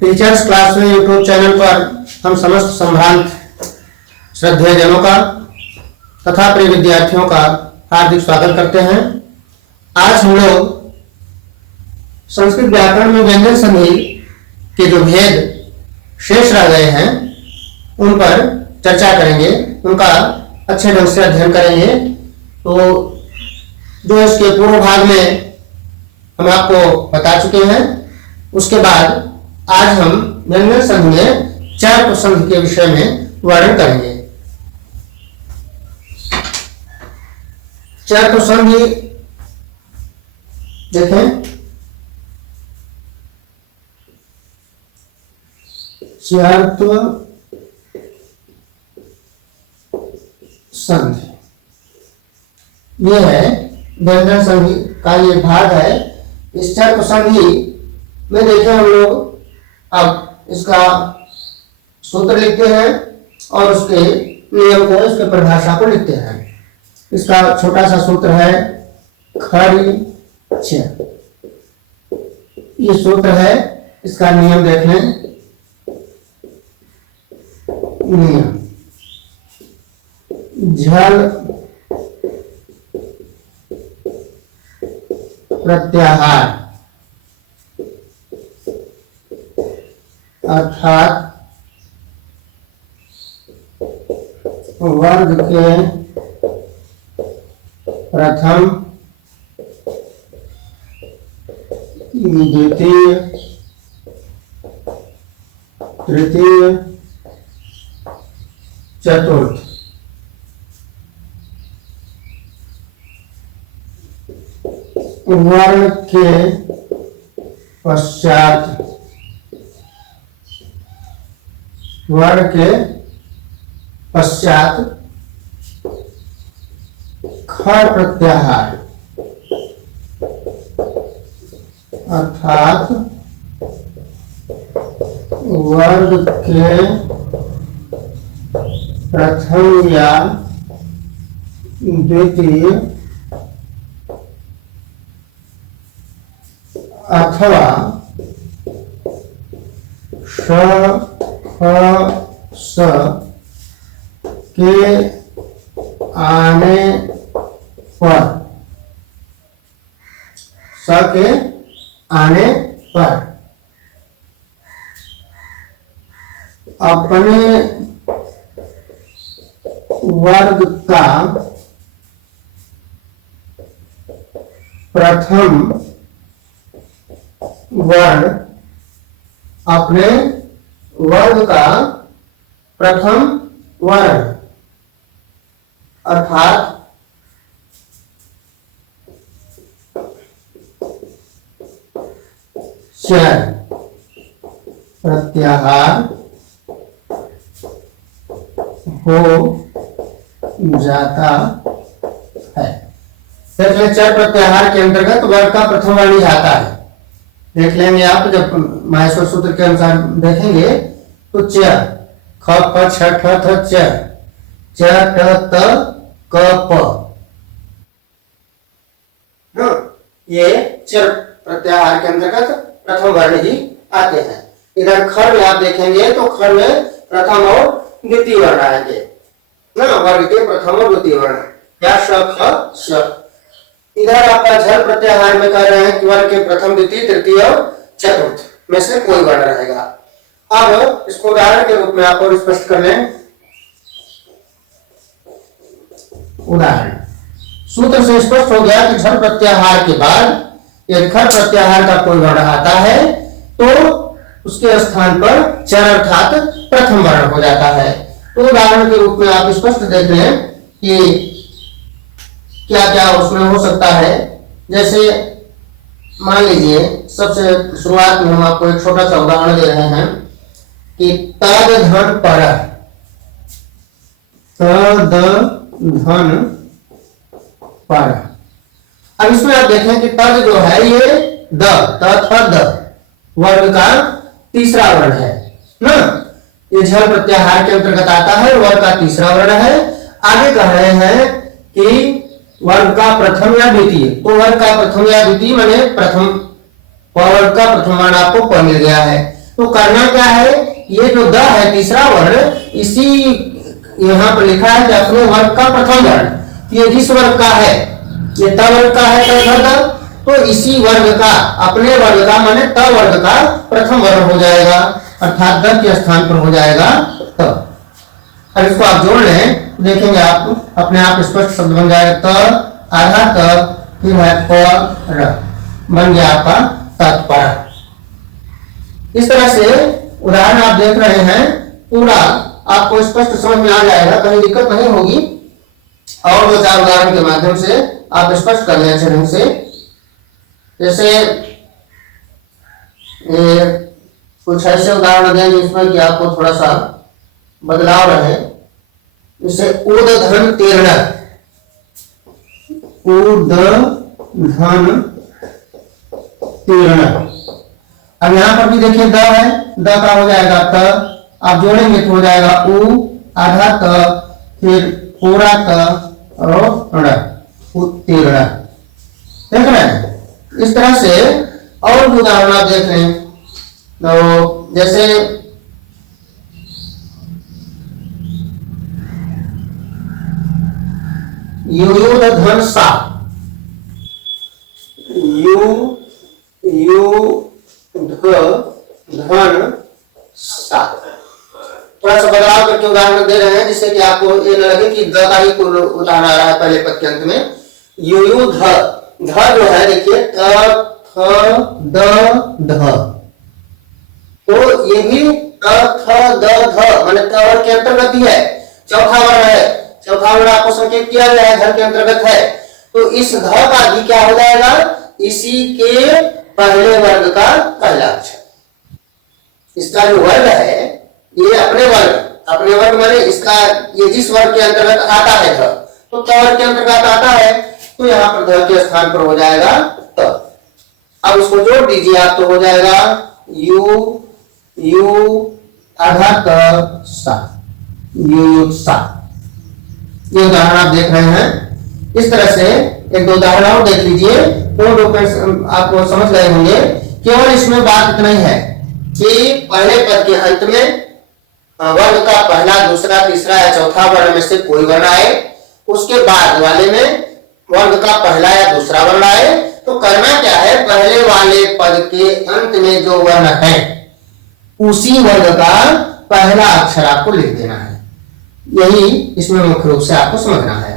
Teachers class में YouTube channel पर हम समस्त संभ्रांत श्रद्धेयजनों का तथा प्रिय विद्यार्थियों का हार्दिक स्वागत करते हैं। आज हम लोग संस्कृत व्याकरण में व्यंजन संधि के जो भेद शेष रह गए हैं उन पर चर्चा करेंगे, उनका अच्छे ढंग से अध्ययन करेंगे। तो जो इसके पूर्व भाग में हम आपको बता चुके हैं, उसके बाद आज हम व्यंजन संधि में चार प्रसंग के विषय में वर्णन करेंगे। चार प्रसंग देखें, चार्त्व संधि, ये है व्यंजन संधि का ये भाग है। इस चार्त्व संधि में देखें हम लोग अब इसका सूत्र लिखते हैं और उसके नियम को, इसके परिभाषा को लिखते हैं। इसका छोटा सा सूत्र है खड़ी छ, ये सूत्र है। इसका नियम देख लें। नियम झल प्रत्याहार अर्थात वर्ग के प्रथम, द्वितीय, तृतीय, चतुर्थ वर्ण के पश्चात, वर्ण के पश्चात खड़ प्रत्याहार अर्थात वर्ग के प्रथम या द्वितीय अथवा श ख स के आने पर, स के आने पर अपने वर्ग का प्रथम वर्ण, अपने वर्ग का प्रथम वर्ण अर्थात चर प्रत्याहार हो जाता है। देखिए, चर प्रत्याहार के अंतर्गत वर्ग का प्रथम वर्ण ही आता है। देख लेंगे आप, जब माहेश्वर सूत्र के अनुसार देखेंगे तो च, ख प छ ठ थ च, च ट त क प, ये चर प्रत्याहार के अंतर्गत प्रथम वर्ण ही आते हैं। इधर खड़ में आप देखेंगे तो खड़ में प्रथम और द्वितीय वर्ण आएंगे ना, वर्ग के प्रथम और द्वितीय वर्ण, या श ख श। इधर आपका झल प्रत्याहार में कह रहे हैं कि वर्ग के प्रथम, द्वितीय, तृतीय और चतुर्थ में से कोई वर्ण रहेगा। अब इसको उदाहरण के रूप में आप और स्पष्ट कर लें। उदाहरण, सूत्र से स्पष्ट हो गया कि झल प्रत्याहार के बाद यदि खड़ प्रत्याहार का कोई वर्ण आता है तो उसके स्थान पर चर अर्थात प्रथम वर्ण हो जाता है। तो उदाहरण के रूप में आप स्पष्ट देख रहे हैं कि क्या क्या उसमें हो सकता है। जैसे मान लीजिए, सबसे शुरुआत में हम आपको एक छोटा सा उदाहरण दे रहे हैं कि तद धन पर, तद धन पर। अब इसमें आप देखें कि तद जो है ये द, तद वर्ग का तीसरा वर्ण है ना, ये झल प्रत्याहार के अंतर्गत आता है, वर्ग का तीसरा वर्ण है। आगे कह रहे हैं कि वर्ग का प्रथम या द्वितीय, तो वर्ग का प्रथम या द्वितीय माने प्रथम प वर्ग का प्रथम वर्ण आपको प मिल गया है। तो करना क्या है, ये जो द है तीसरा वर्ण, इसी यहाँ पर लिखा है कि अपने वर्ग का प्रथम वर्ण, ये जिस वर्ग का है, ये त वर्ग का है, तो इसी वर्ग का, अपने वर्ग का माने त वर्ग का प्रथम वर्ण हो जाएगा, अर्थात द के स्थान पर हो जाएगा त। अब इसको आप जोड़ लें, देखेंगे आप अपने आप स्पष्ट शब्द बन जाएगा, त आधा त फिर है प र, बन गया आपका तत्पर। इस तरह से उदाहरण आप देख रहे हैं, पूरा आपको स्पष्ट समझ में आ जाएगा, कहीं दिक्कत नहीं होगी। और दो चार उदाहरण के माध्यम से आप स्पष्ट कर लें अच्छे ढंग से। जैसे कुछ ऐसे उदाहरण दें जिसमें कि आपको थोड़ा सा बदलाव रहे। जैसे उद धन तीर्ण, उद धन तीर्ण। अब यहाँ पर भी देखिए द है, द का हो जाएगा त, आप जोड़ेंगे तो हो जाएगा उ आधा त फिर पूरा त और उत्तीर्ण। देख रहे हैं, इस तरह से और भी उदाहरण आप देख रहे हैं। तो जैसे युयुध धन सा, धन सा, थोड़ा सा बदलाव करके उदाहरण दे रहे हैं जिससे कि आपको ये न लगे कि द का ही कोई उदाहरण आ रहा है पहले पद के अंत में। युयुध ध जो है देखिए त थ द ध, तो ये भी त थ द ध माने त वर्ग के अंतर्गत ही है, चौथा वर्ण है, चौथा वर्ण आपको संकेत किया गया है, धन के अंतर्गत है। तो इस ध का भी क्या हो जाएगा, इसी के पहले वर्ग का पहला अक्षर। इसका जो वर्ग है ये अपने वर्ग माने इसका, ये जिस वर्ग के अंतर्गत आता है ध, तो त वर्ग के अंतर्गत आता है, तो यहाँ पर ध के स्थान पर हो जाएगा त। अब इसको जोड़ दीजिए आप, तो हो जाएगा यू आधा त सा, युयुत्सा। ये उदाहरण आप देख रहे हैं। इस तरह से एक दो उदाहरण और देख लीजिए, पूर्ण रूप में आपको समझ गए होंगे। केवल इसमें बात इतना ही है कि पहले पद के अंत में वर्ग का पहला, दूसरा, तीसरा या चौथा वर्ण में से कोई वर्ण आए, उसके बाद वाले में वर्ग का पहला या दूसरा वर्ण आए, तो करना क्या है, पहले वाले पद के अंत में जो वर्ण है उसी वर्ग का पहला अक्षर आपको लिख देना है। यही इसमें मुख्य रूप से आपको समझना है।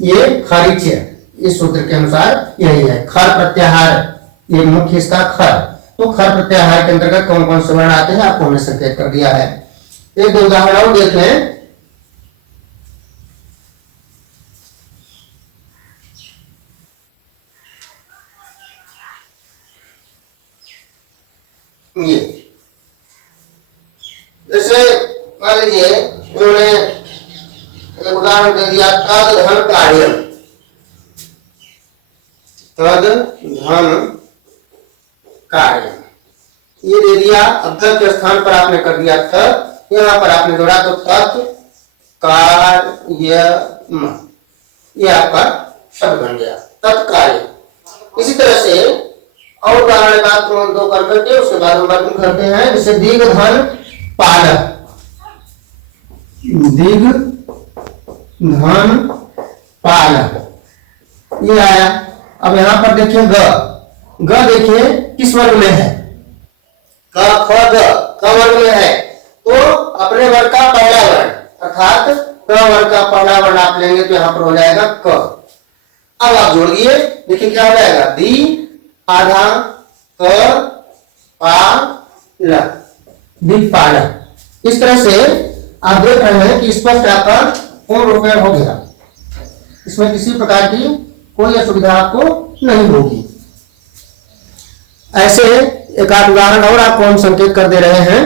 ये खरिच्य, इस सूत्र के अनुसार यही है। खर प्रत्याहार, ये मुख्य इसका खर, तो खर प्रत्याहार के अंतर्गत कौन कौन से वर्ण आते हैं आपको हमने संकेत कर दिया है। एक दो उदाहरण और देख लें। ये जैसे मान लीजिए उन्होंने एक उदाहरण दे दिया, तद धन कार्यम, तद धन कार्यम, ये दे दिया। अब तक के स्थान पर आपने कर दिया तत्, यहाँ पर आपने जोड़ा तो तत् कार्यम, ये आपका शब्द बन गया तत्कार्य। इसी तरह से और उदाहरण बात दो कर करके उसके बाद हम बात करते हैं। जैसे दीर्घ धन पालक, दीर्घ धन पालक, ये आया। अब यहां पर देखिए ग देखिए किस वर्ग में है, क ख ग क वर्ग में है, तो अपने वर्ग का पहला वर्ण अर्थात क वर्ग का पहला वर्ण आप लेंगे तो यहां पर हो जाएगा क। अब आप जोड़ दिए, देखिए क्या हो जाएगा, दी आधा क पा ल, दीपालक। इस तरह से आप देख रहे हैं कि स्पष्ट आपका पूर्ण रूप में हो गया, इसमें किसी प्रकार की कोई असुविधा आपको नहीं होगी। ऐसे एक आध उदाहरण और आपको हम संकेत कर दे रहे हैं,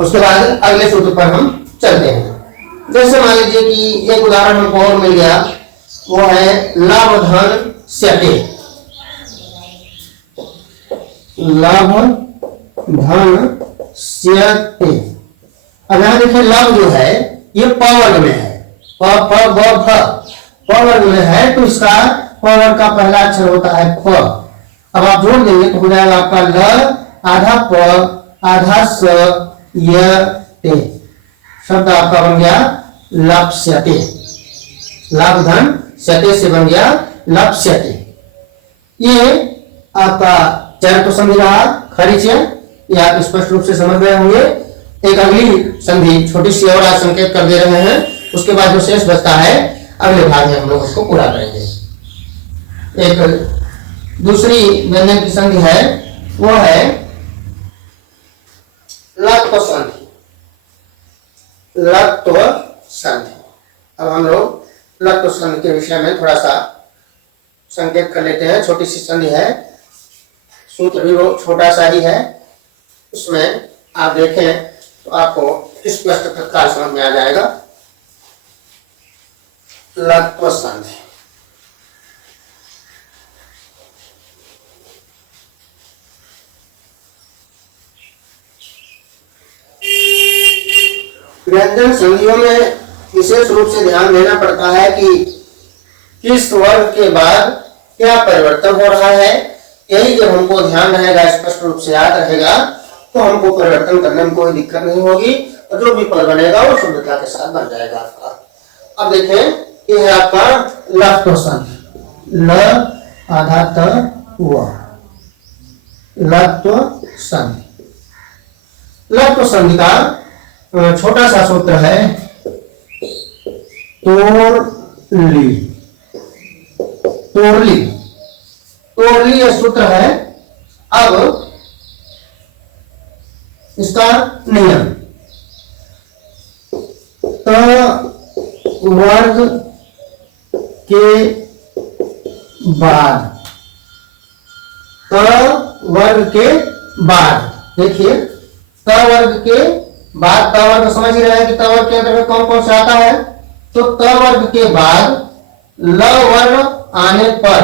उसके बाद अगले सूत्र पर हम चलते हैं। जैसे मान लीजिए कि एक उदाहरण हमको और मिल गया, वो है लाभ धन स्यते, लाभ धन स्यते। अब यहां देखिए लव जो है ये प वर्ग में है, प फ ब भ, प वर्ग में है, तो इसका प वर्ग का पहला अक्षर होता है फ। अब आप जोड़ देंगे तो हो जाएगा आपका ल आधा प आधा स य ते, शब्द आपका बन गया लप्स्यते। लाभ धन स्यते से बन गया लप्स्यते। ये आपका चरण तो संधि रहा खड़ी चेन, ये आप स्पष्ट रूप से समझ गए होंगे। एक अगली संधि छोटी सी और आज संकेत कर दे रहे हैं, उसके बाद जो शेष बचता है अगले भाग में हम लोग उसको पूरा करेंगे। एक दूसरी व्यंजन की संधि है, वो है लत्व संधि। लत्व संधि। अब हम लोग लत्व संधि के विषय में थोड़ा सा संकेत कर लेते हैं। छोटी सी संधि है, सूत्र भी वो छोटा सा ही है, उसमें आप देखें तो आपको स्पष्ट तत्काल समझ में आ जाएगा। लत्व संधि। व्यंजन संधियों में विशेष रूप से ध्यान देना पड़ता है कि किस वर्ग के बाद क्या परिवर्तन हो रहा है। यही जब हमको ध्यान रहेगा, स्पष्ट रूप से याद रहेगा, तो हमको परिवर्तन करने में कोई दिक्कत नहीं होगी और जो भी पद बनेगा वो शुद्धता के साथ बन जाएगा आपका। अब देखें, ये है आपका लत्व संधि। ल आधा त व, लत्व संधि। लत्व संधि का छोटा सा सूत्र है तोरली। तोरली, तोरली यह सूत्र है। अब इसका नियम, त वर्ग के बाद, त वर्ग के बाद, देखिए त वर्ग के बाद, त वर्ग समझ ही रहे हैं कि त वर्ग के अंदर में कौन कौन सा आता है। तो त वर्ग के बाद ल वर्ण आने पर,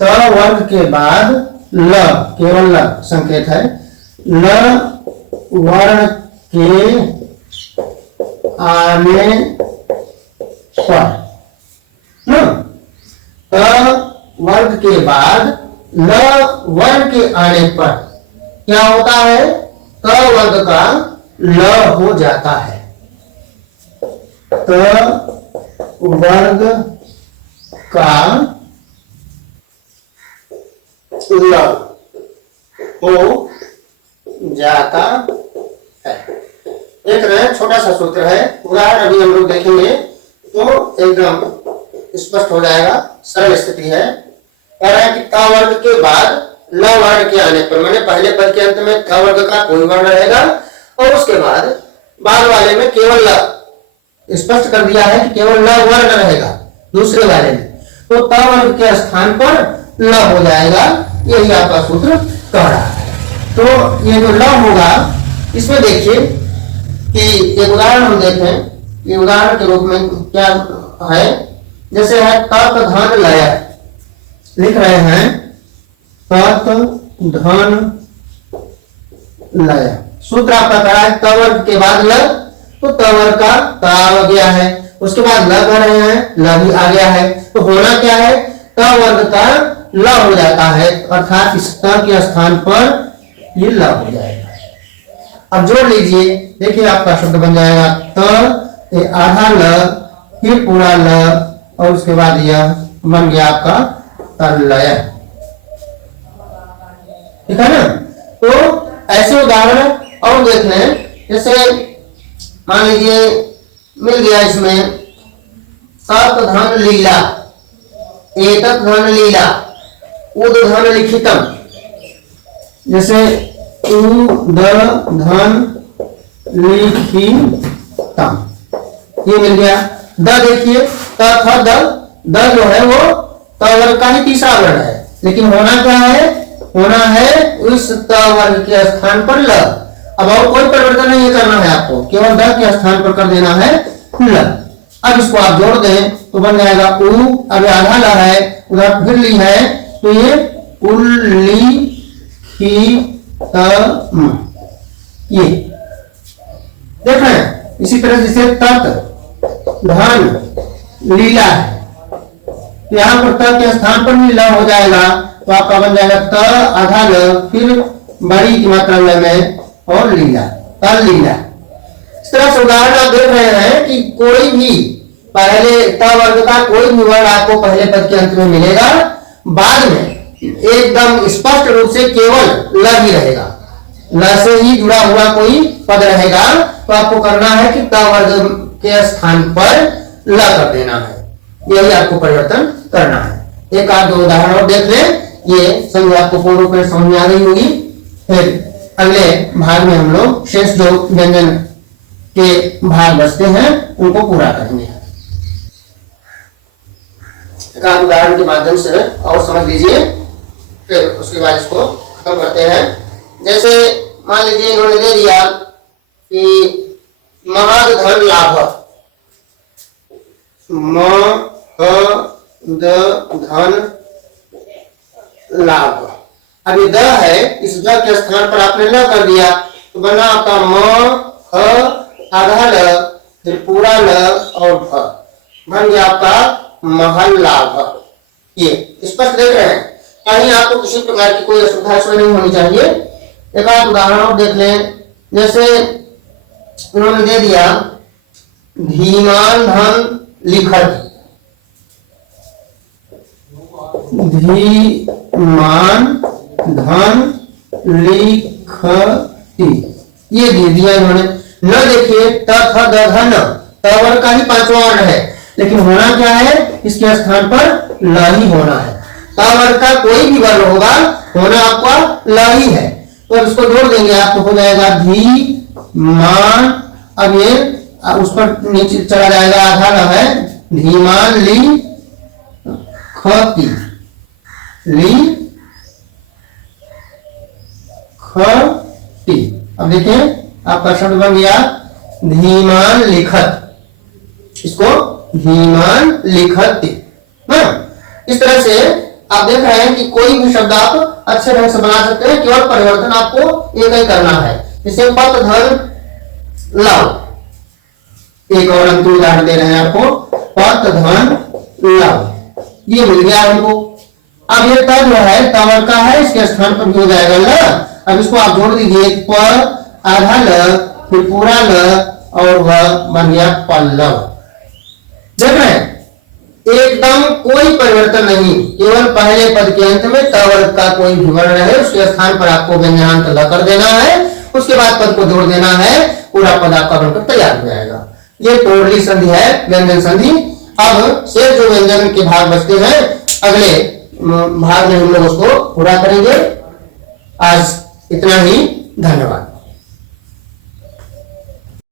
त वर्ग के बाद ल, केवल ल संकेत है, ल वर्ण के आने पर, त वर्ग के बाद ल वर्ण के आने पर क्या होता है, त वर्ग का ल हो जाता है। त वर्ग का ल हो जाता है। एक छोटा सा सूत्र है, उदाहरण अभी हम लोग देखेंगे तो एकदम स्पष्ट हो जाएगा। सरल स्थिति है, कह रहा है कि त वर्ग के बाद ल वर्ण के आने पर, मैंने पहले पद के अंत में त वर्ग का कोई वर्ण रहेगा और उसके बाद वाले में केवल ल, स्पष्ट कर दिया है कि केवल ल वर्ण रहेगा दूसरे वाले में, तो त वर्ग के स्थान पर ल हो जाएगा। यही आपका सूत्र कह रहा है। तो ये जो ल होगा, इसमें देखिए कि एक उदाहरण हम देखें, ये उदाहरण के रूप में क्या है, जैसे है तत् धन लय, लिख रहे हैं तत् धन लय। सूत्र आपका कह रहा है त वर्ग के बाद ल, तो त वर्ग का त आ गया है, उसके बाद ल कह रहे हैं, ल भी आ गया है, तो होना क्या है, त वर्ग का ल हो जाता है, अर्थात इस त के स्थान पर ये ल हो जाएगा। अब जोड़ लीजिए, देखिए आपका शब्द बन जाएगा त, ये आधा ल, फिर पूरा ल और उसके बाद यह बन गया आपका तलय। ठीक है ना। तो ऐसे उदाहरण और देख लें, जैसे मान लीजिए मिल गया इसमें तत् धन लीला, एतत् धन लीला, उद धन लिखितम, जैसे उद धन लिखितम, ये मिल गया। द देखिए त थ द, द जो है वो त वर्ग का ही तीसरा वर्ण है, लेकिन होना क्या है, होना है उस त वर्ग के स्थान पर ल। अब और कोई परिवर्तन नहीं करना है आपको, केवल द के स्थान पर कर देना है ल। अब इसको आप जोड़ दें तो बन जाएगा उ, अब आधा ल है, उधर फिर ली है, तो ये उल्ली ही तम, ये देख रहे हैं। इसी तरह जैसे तत् धन लीला है, यहाँ पर त के स्थान पर भी ल हो जाएगा, तो आपका बन जाएगा त आधा ल, फिर बड़ी की मात्रा ल में और लीला, तल लीला। इस तरह से उदाहरण आप देख रहे हैं कि कोई भी पहले त वर्ग का कोई भी वर्ण आपको पहले पद के अंत में मिलेगा, बाद में एकदम स्पष्ट रूप से केवल ल ही रहेगा, ल से ही जुड़ा हुआ कोई पद रहेगा, तो आपको करना है कि त वर्ग के स्थान पर ल कर देना है, यही आपको परिवर्तन करना है। एक आध दो उदाहरण और देख लें, ये समझ आपको पूर्ण रूप में समझ में आ गई होगी। फिर अगले भाग में हम लोग शेष जो व्यंजन के भाग बचते हैं उनको पूरा करेंगे। एक आध उदाहरण के माध्यम से और समझ लीजिए, फिर उसके बाद इसको खत्म करते हैं। जैसे मान लीजिए इन्होंने दे दिया कि महद धन लाभ, महद धन लाभ। अब ये द है, इस द के स्थान पर आपने ल कर दिया, तो बना आपका म आधा ल, फिर पूरा ल और भ, बन गया आपका महल लाभ। ये स्पष्ट देख रहे हैं, कहीं आपको किसी प्रकार की कोई असुविधा इसमें नहीं होनी चाहिए। एक आध उदाहरण और देख लें। जैसे उन्होंने दे दिया धीमान धन लिखत, धीमान धन लिखती, ये दे दिया इन्होंने। न देखिए त थ द ध न, त वर्ग का ही पांचवा वर्ण है, लेकिन होना क्या है, इसके स्थान पर ल ही होना है। त वर्ग का कोई भी वर्ण होगा, होना आपका ल ही है, तो अब इसको जोड़ देंगे आप, तो हो जाएगा धी मान। अब ये उस पर नीचे चला जाएगा, आधा ल है, धीमान ली खती, ली खती। अब देखिए आपका शब्द बन गया धीमान लिखत, इसको धीमान लिखती। इस तरह से आप देख रहे हैं कि कोई भी शब्द आप अच्छे ढंग से बना सकते हैं, केवल परिवर्तन आपको एक ही करना है। जैसे पत धन लाभ, एक और अंतिम उदाहरण दे रहे हैं आपको, पत धन लाभ, ये मिल गया हमको। अब ये त जो है त वर्ग का है, इसके स्थान पर भी हो जाएगा ल। अब इसको आप जोड़ दीजिए, प आधा ल, फिर पूरा ल और वह बन गया पल्लव। देख रहे हैं, एकदम कोई परिवर्तन नहीं, केवल पहले पद के अंत में त वर्ग का कोई भी वर्ण है, उसके स्थान पर आपको व्यंजनांत ल कर देना है, उसके बाद पद को जोड़ देना है, पूरा पद आपका बनकर तैयार हो जाएगा। ये टोटली संधि है, व्यंजन संधि। अब शेष जो व्यंजन के भाग बचते हैं, अगले भाग में हम लोग उसको पूरा करेंगे। आज इतना ही, धन्यवाद।